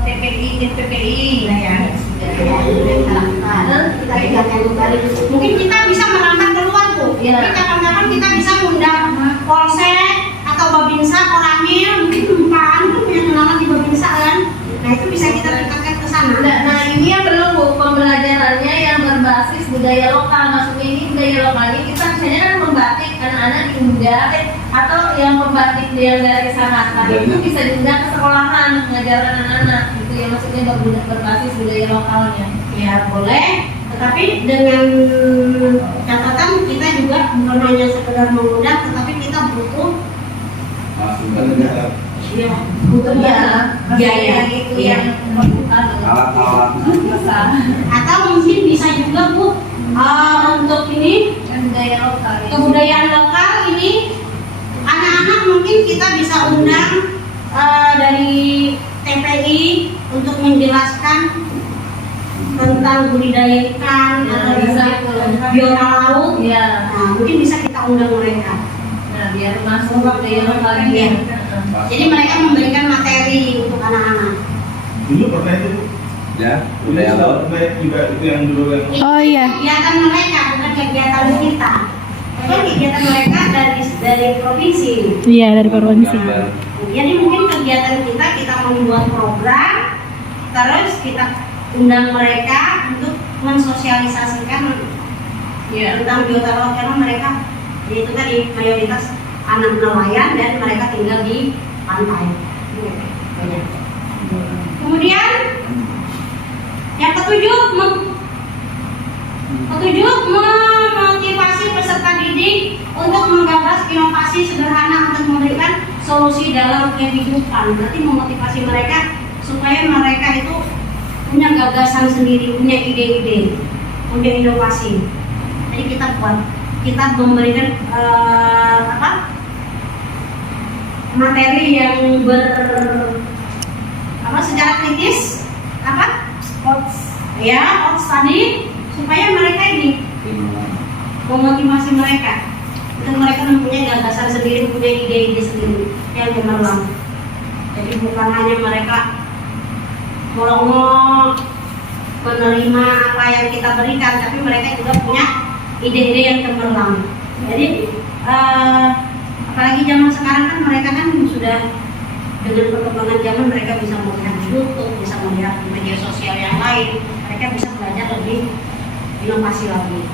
PPI, Nah, ya, sudah ya, kita lakukan. Kita tinggalkan kembali. Mungkin kita bisa merambah keluar Bu. Iya. Tapi kapan-kapan kita bisa mengundang Polsek atau Babinsa, Koramil, mungkin Pak Anu punya kenalan di Babinsa kan. Nah itu bisa kita tingkatkan ke sana. Nah, ini yang belum Bu, pembelajarannya yang berbasis budaya lokal. Maksudnya ini budaya lokalnya kita misalnya kan membatik, anak-anak diundang atau yang membatik yang dari sanatan itu bisa diundang ke sekolahan mengajar anak-anak gitu ya, maksudnya berbasis budaya lokalnya. Ya boleh, tetapi dengan catatan kita juga bukan hanya sekedar mengundang, tetapi kita butuh dia butuh biaya itu Iya. yang membutuhkan Alat-alat. besar atau mungkin bisa juga Bu untuk ini dan budaya lokal. kebudayaan lokal ini anak-anak mungkin kita bisa undang dari TPI untuk menjelaskan tentang budidaya ikan Ya, atau bisa biota laut. Ya, Nah, mungkin bisa kita undang mereka. nah biar masuk budaya lokal Iya. dia. Jadi mereka memberikan materi untuk anak-anak. Dulu pernah itu Bu. Ya, budaya laut. Pernah juga itu yang dulu yang Oh iya. Kegiatan mereka bukan kegiatan kita. Itu kegiatan mereka dari provinsi. Iya, dari provinsi. Jadi mungkin kegiatan kita membuat program, terus kita undang mereka untuk mensosialisasikan Iya. tentang biota laut karena mereka itu tadi mayoritas anak nelayan dan mereka tinggal di pantai. Banyak. Kemudian yang ketujuh memotivasi peserta didik untuk menggagas inovasi sederhana untuk memberikan solusi dalam kehidupan. Berarti memotivasi mereka supaya mereka itu punya gagasan sendiri, punya ide-ide, punya inovasi. Jadi kita memberikan materi yang secara kritis oats tadi supaya mereka ini memotivasi mereka untuk mereka mempunyai gagasan sendiri, punya ide-ide sendiri yang cemerlang. Jadi bukan hanya mereka melongo menerima apa yang kita berikan, tapi mereka juga punya ide-ide yang cemerlang. Jadi apalagi zaman sekarang kan mereka kan sudah dengan perkembangan zaman mereka bisa melihat di YouTube, bisa melihat di media sosial yang lain, mereka bisa belajar lebih inovasi lagi.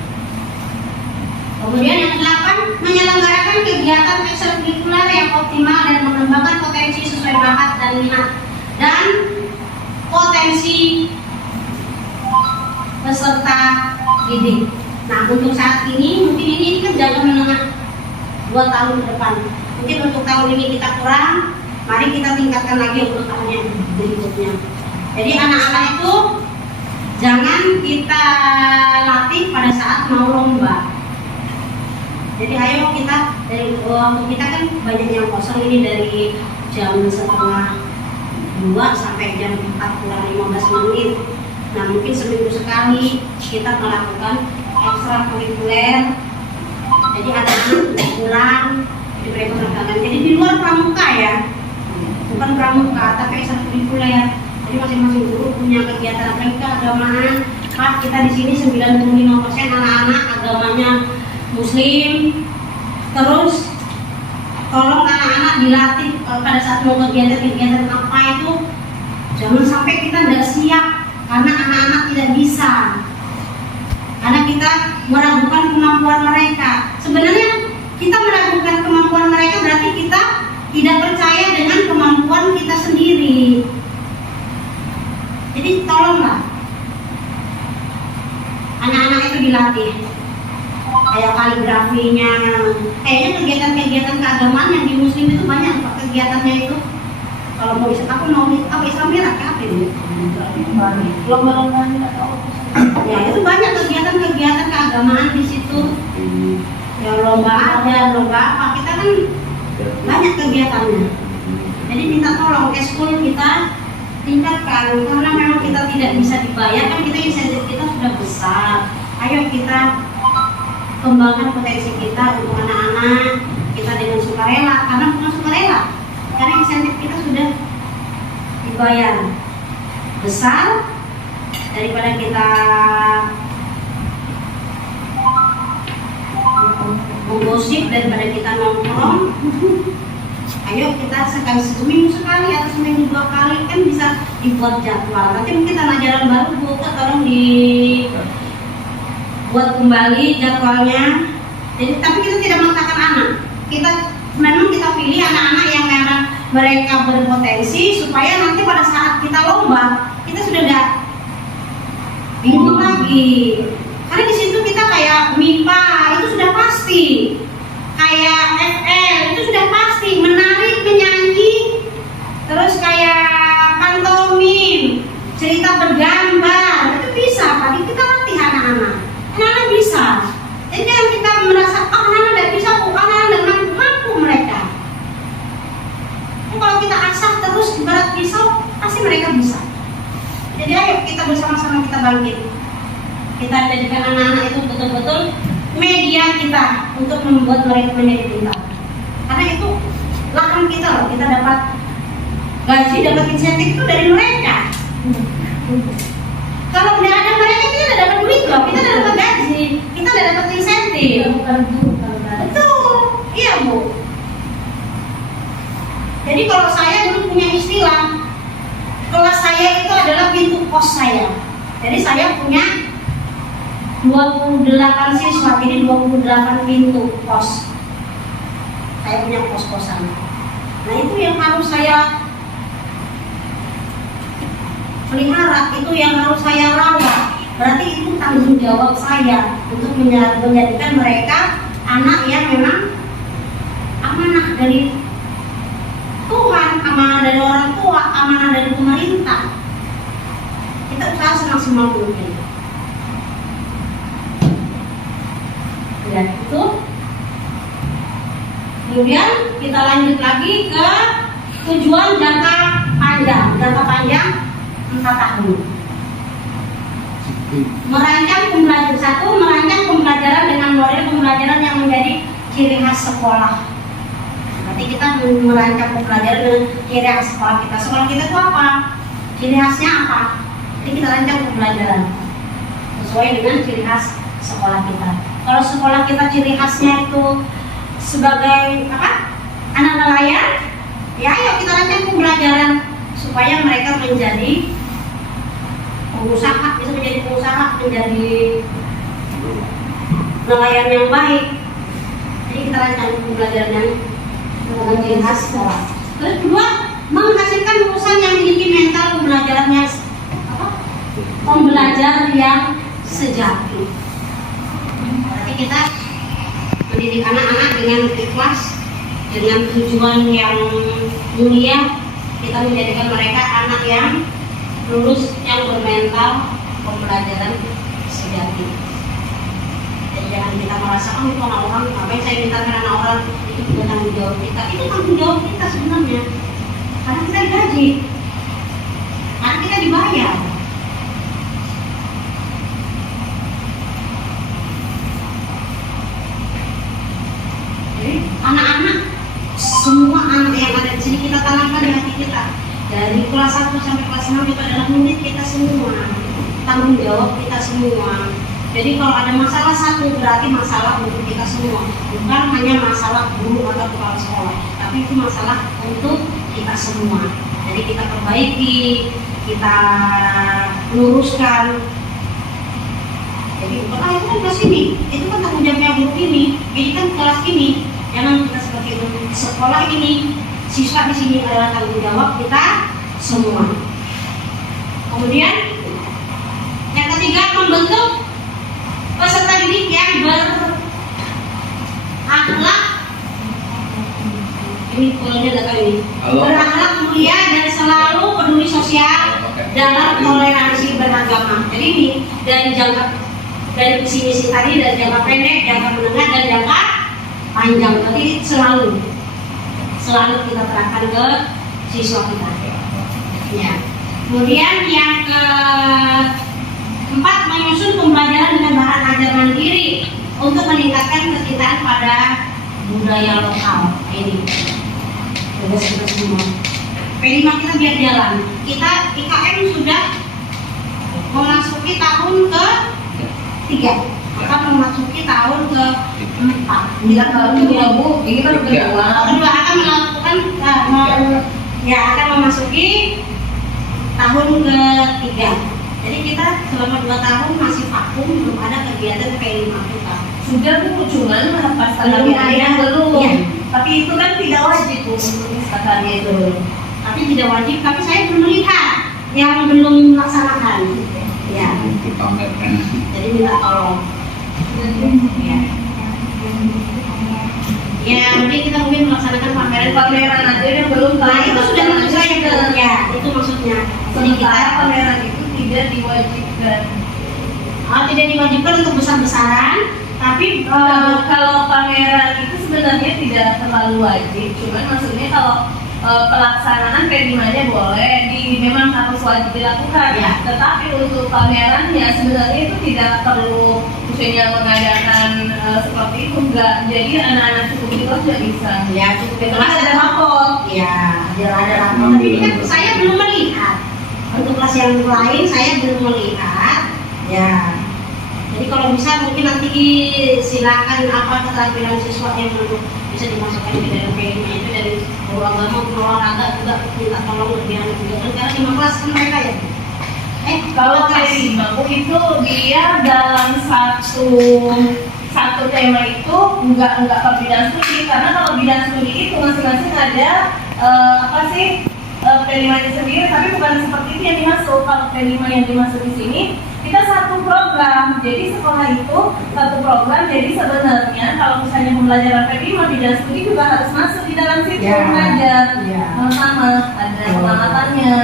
Kemudian yang ke-8, menyelenggarakan kegiatan ekstrakurikuler yang optimal dan mengembangkan potensi sesuai bakat dan minat dan potensi peserta didik. Nah, untuk saat ini mungkin ini kan jangka menengah 2 tahun ke depan. Mungkin untuk tahun ini kita kurang, mari kita tingkatkan lagi untuk tahun yang berikutnya. Jadi anak-anak itu jangan kita latih pada saat mau lomba. Jadi ayo kita dari waktu kita kan banyak yang kosong ini dari jam 1:30 sampai jam 4 kurang 15 menit. Nah mungkin seminggu sekali kita melakukan ekstrakurikuler. Jadi anak-anak pulang, jadi mereka berjalan. Jadi di luar pramuka ya, bukan pramuka tapi ekstrakurikuler. Jadi masing-masing guru punya kegiatan keagamaan. Pak, kita di sini 95% anak-anak agamanya Muslim. Terus tolong anak-anak dilatih pada saat mau kegiatan-kegiatan apa itu jangan sampai kita tidak siap karena anak-anak tidak bisa. Karena kita meragukan kemampuan mereka. Sebenarnya kita meragukan kemampuan mereka berarti kita tidak percaya dengan kemampuan kita sendiri. Jadi tolonglah anak-anak itu dilatih kayak kaligrafinya, kayaknya kegiatan-kegiatan keagamaan yang di Muslim itu banyak Pak kegiatannya itu. Kalau mau Islam merah apa ini? Lomba-lombanya atau Ya itu banyak kegiatan-kegiatan keagamaan di situ. Ya lomba ada, lomba apa kita kan banyak kegiatannya. Jadi minta tolong eskul kita tingkatkan karena memang kita tidak bisa dibayar kan kita insentif kita sudah besar. Ayo kita kembangkan potensi kita untuk anak-anak kita dengan sukarela karena bukan sukarela karena insentif kita sudah dibayar besar daripada kita menggosip daripada kita nongkrong. Ayo kita seminggu sekali atau seminggu 2 kali kan bisa dibuat jadwal. Nanti mungkin tanah jalan baru Bu tolong buat kembali jadwalnya. Jadi tapi kita tidak memaksakan anak. Memang kita pilih anak-anak yang memang mereka berpotensi supaya nanti pada saat kita lomba kita sudah tidak bingung lagi. Karena di situ kita kayak MIPA itu sudah pasti, kayak FL itu sudah pasti, menari, menyanyi jadikan anak-anak itu betul-betul media kita untuk membuat mereka menjadi pintar. Karena itu lahan kita loh, kita dapat gaji, dapat insentif itu dari mereka. Kalau udah ada mereka kita udah dapat duit loh, kita udah dapat gaji, kita udah dapat insentif. Betul, iya Bu. Jadi kalau saya dulu punya istilah, kelas saya itu adalah pintu pos saya. Jadi saya punya 28 siswa, jadi 28 pintu pos. Saya punya pos-posan. Nah itu yang harus saya pelihara, itu yang harus saya rawat. Berarti itu tanggung jawab saya untuk menjadikan mereka anak yang memang amanah dari Tuhan, amanah dari orang tua, amanah dari pemerintah. Kita usaha semaksimal mungkin. Ya itu. Kemudian kita lanjut lagi ke tujuan jangka panjang. Jangka panjang 4 tahun. Merancang pembelajaran dengan model pembelajaran yang menjadi ciri khas sekolah. Berarti kita merancang pembelajaran dengan ciri khas sekolah kita. Sekolah kita itu apa? Ciri khasnya apa? Jadi kita rancang pembelajaran sesuai dengan ciri khas sekolah kita. Kalau sekolah kita ciri khasnya itu sebagai apa? Anak nelayan, ya ayo kita rancang pembelajaran supaya mereka menjadi pengusaha, bisa menjadi pengusaha, menjadi nelayan yang baik. Jadi kita rancang pembelajaran yang dengan ciri khas sekolah. Terus kedua, menghasilkan lulusan yang memiliki mental pembelajarannya apa? Pembelajar yang sejati. Berarti kita mendidik anak-anak dengan ikhlas, dengan tujuan yang mulia. Kita menjadikan mereka anak yang lulus, yang bermental pembelajaran sejati. Dan jangan kita merasa, oh itu anak orang, ngapain saya mintakan anak orang, itu bukan tanggung jawab kita. Itu tanggung jawab kita sebenarnya. Karena kita digaji, karena kita dibayar. Jadi anak-anak, semua anak yang ada di sini kita tanamkan di hati kita. Dari kelas 1 sampai kelas 6 itu adalah murid kita semua, tanggung jawab kita semua. Jadi kalau ada masalah satu berarti masalah untuk kita semua, bukan hanya masalah guru atau kepala sekolah, tapi itu masalah untuk kita semua. Jadi kita perbaiki, kita luruskan. Jadi bukan itu kan kelas ini, itu kan tanggung jawabnya guru ini, ini kan kelas ini. Jangan kita seperti itu. Sekolah ini, siswa di sini adalah tanggung jawab kita semua. Kemudian yang ketiga, membentuk peserta didik yang berakhlak. Ini polanya datang ini. Berakhlak mulia dan selalu peduli sosial dalam toleransi beragama. Jadi ini dari visi misi tadi, dari jangka pendek, jangka menengah, dan jangka panjang. Tadi selalu kita terapkan ke siswa kita. Ya. Kemudian yang keempat, menyusun pembelajaran dengan bahan ajar mandiri untuk meningkatkan kecintaan pada budaya lokal. Ini tugas kita semua. P5 kita biar jalan. Kita IKM sudah memasuki tahun ke-3, akan memasuki tahun ke-4. Bila tahun ya Bu, ini kan udah Kedua akan melakukan akan memasuki tahun ke-3. Jadi kita selama 2 tahun masih vakum, belum ada kegiatan P5 kita. sudah Bu, cuman pas Belum ada. belum. Iya. Tapi itu kan tidak wajib Bu, misalkannya itu. Tapi tidak wajib, tapi saya belum melihat yang belum melaksanakan. Ya. Dipamerkan. Jadi minta tolong. Ya. Ya, nanti kita mungkin melaksanakan Pameran aja yang belum. Nah, itu sudah maksud saya Bu. Ya, itu maksudnya. Jadi kita Sementara pameran itu tidak diwajibkan. tidak diwajibkan untuk besar-besaran, tapi Kalau pameran itu sebenarnya tidak terlalu wajib, cuman maksudnya kalau pelaksanaan P5-nya boleh, memang harus wajib dilakukan. Ya. Tetapi untuk pamerannya sebenarnya itu tidak perlu misalnya mengadakan seperti itu, enggak. Jadi anak-anak cukup di kelas juga bisa. Ya, cukup di Itu kelas ada rapor. Ya, ada rapor. Tapi ini kan saya belum melihat. Untuk kelas yang lain saya belum melihat. Ya. Jadi kalau bisa mungkin nanti silakan apa keterampilan siswa yang bisa dimasukkan ke dalam PIM itu dari guru agama, guru olahraga juga minta tolong lebih anu juga kan karena 5 kelas kan mereka ya. Kalau P5 itu dia dalam satu tema itu enggak per bidang studi, karena kalau bidang studi itu masing-masing ada P5 nya sendiri, tapi bukan seperti itu yang dimasuk. Kalau P5 yang dimasuk di sini kita satu program, jadi sekolah itu satu program. Jadi sebenarnya kalau misalnya pembelajaran P5 bidang studi juga harus masuk di dalam situ mengajar sama-sama ada pengamatannya.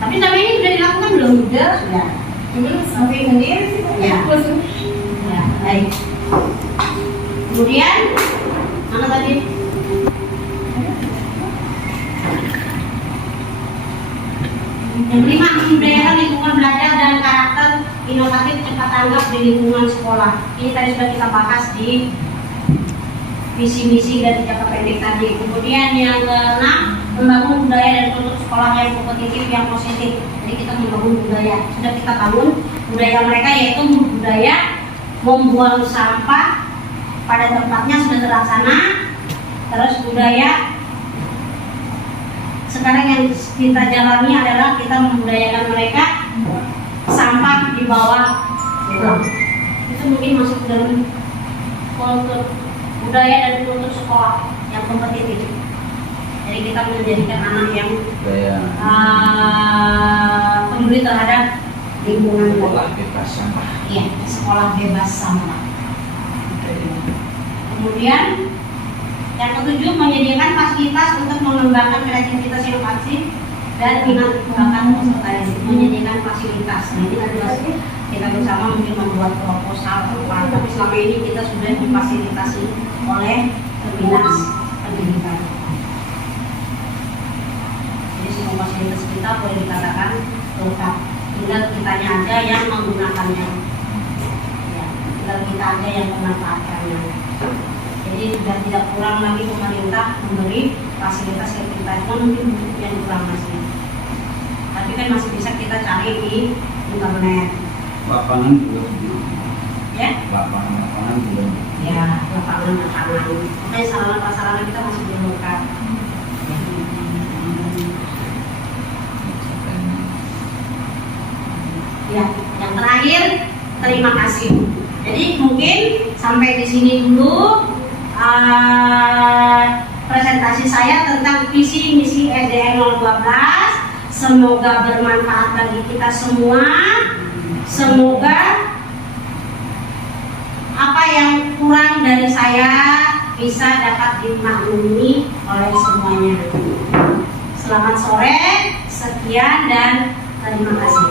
Tapi ini sudah dilakukan belum? Sudah. Cuman sampai sendiri sih. Ya. Ya, baik. Kemudian mana tadi? Yang kelima, membudayakan lingkungan belajar dan karakter inovatif cepat tanggap di lingkungan sekolah. Ini tadi sudah kita bahas di visi misi dan jangka pendek tadi. Kemudian yang keenam, membangun budaya dan kultur sekolah yang kompetitif, yang positif. Jadi kita membangun budaya. Sudah kita bangun budaya mereka, yaitu budaya membuang sampah pada tempatnya sudah terlaksana. Terus budaya sekarang yang kita jalani adalah kita membudayakan mereka sampah di bawah pulang. Itu mungkin masuk dalam kultur budaya dan kultur sekolah yang kompetitif. Jadi kita menjadikan anak yang peduli terhadap lingkungan Sekolah bebas sampah. Iya, sekolah bebas sampah. Kemudian yang ketujuh, menyediakan fasilitas untuk mengembangkan kreativitas inovasi dan minat bakat peserta didik. Menyediakan fasilitas. Nah, ini adalah kita bersama mungkin membuat proposal apa. Tapi selama ini kita sudah difasilitasi oleh dinas pendidikan. Jadi semua fasilitas kita boleh dikatakan lengkap. Tinggal kitanya aja yang menggunakannya. Ya, tinggal kita aja yang memanfaatkannya. Jadi sudah tidak kurang lagi pemerintah memberi fasilitas yang kita cuma mungkin yang kurang masih. Tapi kan masih bisa kita cari di internet. Lapangan juga. Ya? Lapangan juga. Ya, lapangan. Makanya sarana prasarana kita masih belum lengkap. Ya, yang terakhir terima kasih. Jadi mungkin sampai di sini dulu presentasi saya tentang visi misi SDN 012. Semoga bermanfaat bagi kita semua. Semoga apa yang kurang dari saya bisa dapat dimaklumi oleh semuanya. Selamat sore, sekian dan terima kasih.